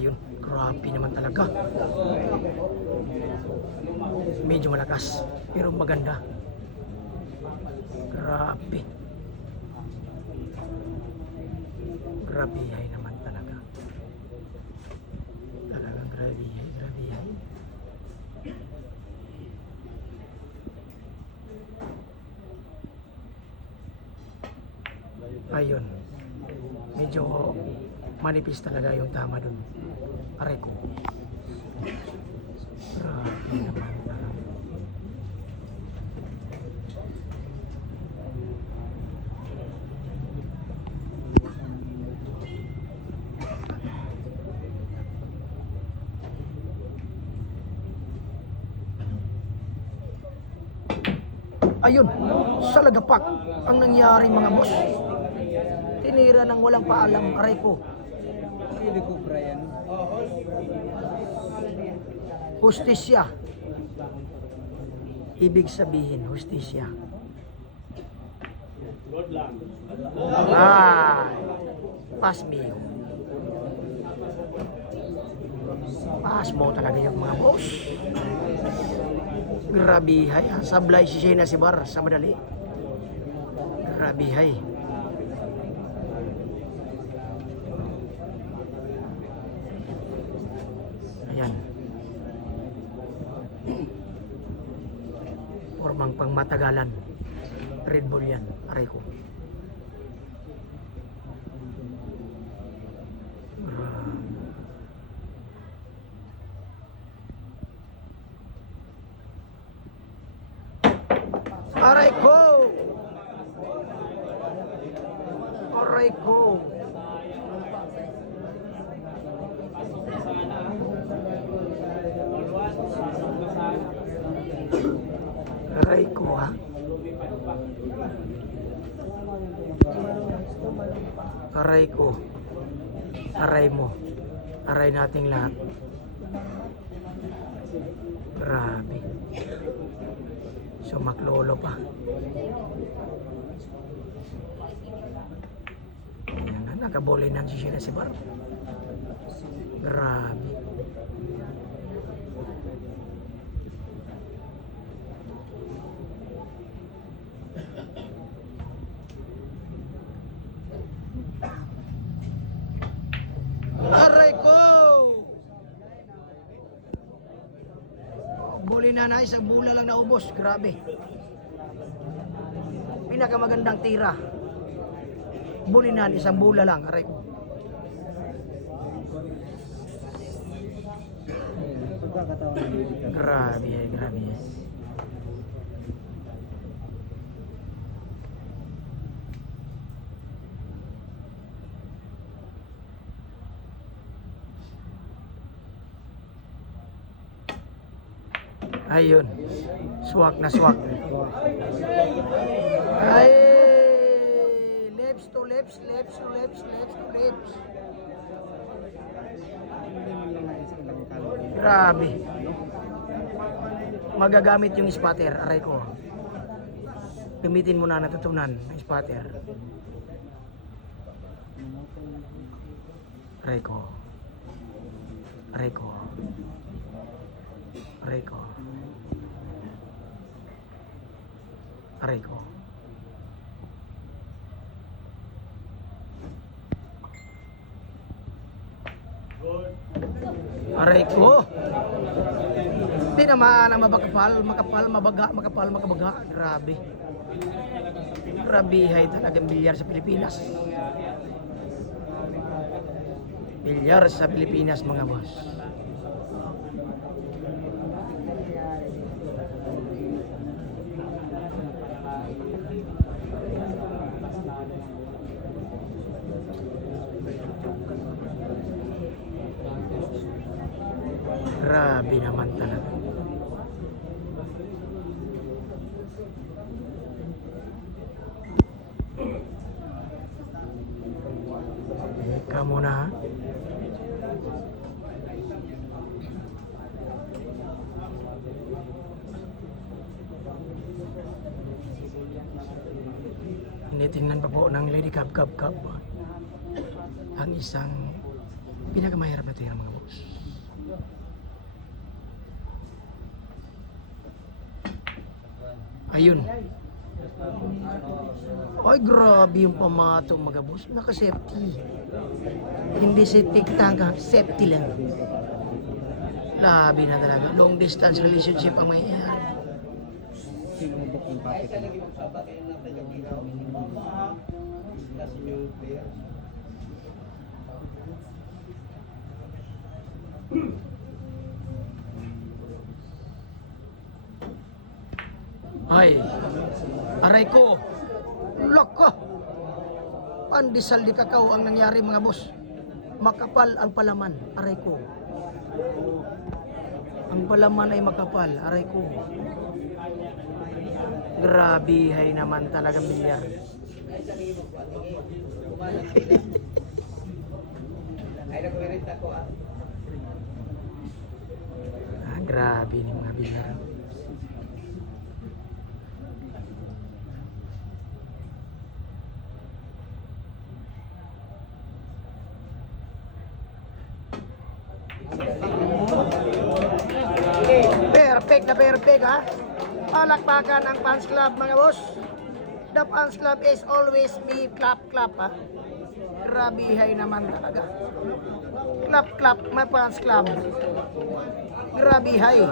Ayun, grabe naman talaga. Medyo malakas, pero maganda. Grabe. Grabihay naman talaga. Talagang grabihay, grabihay. Ayun. Medyo manipis talaga yung tama dun. Aray ko. Grabe naman talaga. Ayun, sa lagapak ang nangyari mga boss. Tinira ng walang paalam, aray ko. Hindi ko Brian. Hustisya. Ibig sabihin, hustisya. Pas mio. Pas mo talaga yung mga boss. Grabihay. Sablay si Shayna si Bar sa madali. Grabihay. Ayan. Formang pangmatagalan. Red Bull yan. Aray ko. Aray ko! Aray ko! Aray ko ha? Aray ko. Aray mo. Aray nating lahat. Grabe. Sumaklolo pa. Ayan na, nakabolay ng si Shayna si Bar. Grabe. Aray ko! Boli na na, isang bula lang naubos. Grabe. Pinakamagandang tira. Boli na, isang bula lang. Aray ko. Grabe, grabe. Ayun. Swak na swak. Ay! Lips to lips, lips to lips, lips to lips. Grabe. Magagamit yung spatter. Aray ko. Gamitin mo na natutunan ng spatter. Aray ko. Aray ko. Aray ko. Aray ko. Aray ko. Tinamaan ang makapal, mabaga. Grabe. Grabihay talagang bilyar sa Pilipinas. Bilyar sa Pilipinas mga boss. Grabe naman talaga. Teka muna ha. Tinitingnan pa po ng Lady Cab ang isang pinakamahirap na tira mga Ayun. Ay, grabe yung pamatong mga boss. Naka-safety. Hindi safety tangka, safety lang. Labi na talaga. Long distance relationship ang mangyayari. Sinubok yung packet niya. Ay, aray ko. Lock ko. Pandesal di kakao ang nangyari mga boss. Makapal ang palaman, aray ko. Ang palaman ay makapal, aray ko. Grabe, hay naman talaga milyar. Grabe ni mga bilyar. Perfect ha. Palakpakan ang fans club mga boss. The fans club is always be clap ha. Grabe hay naman talaga. Clap my fans club. Grabe hay.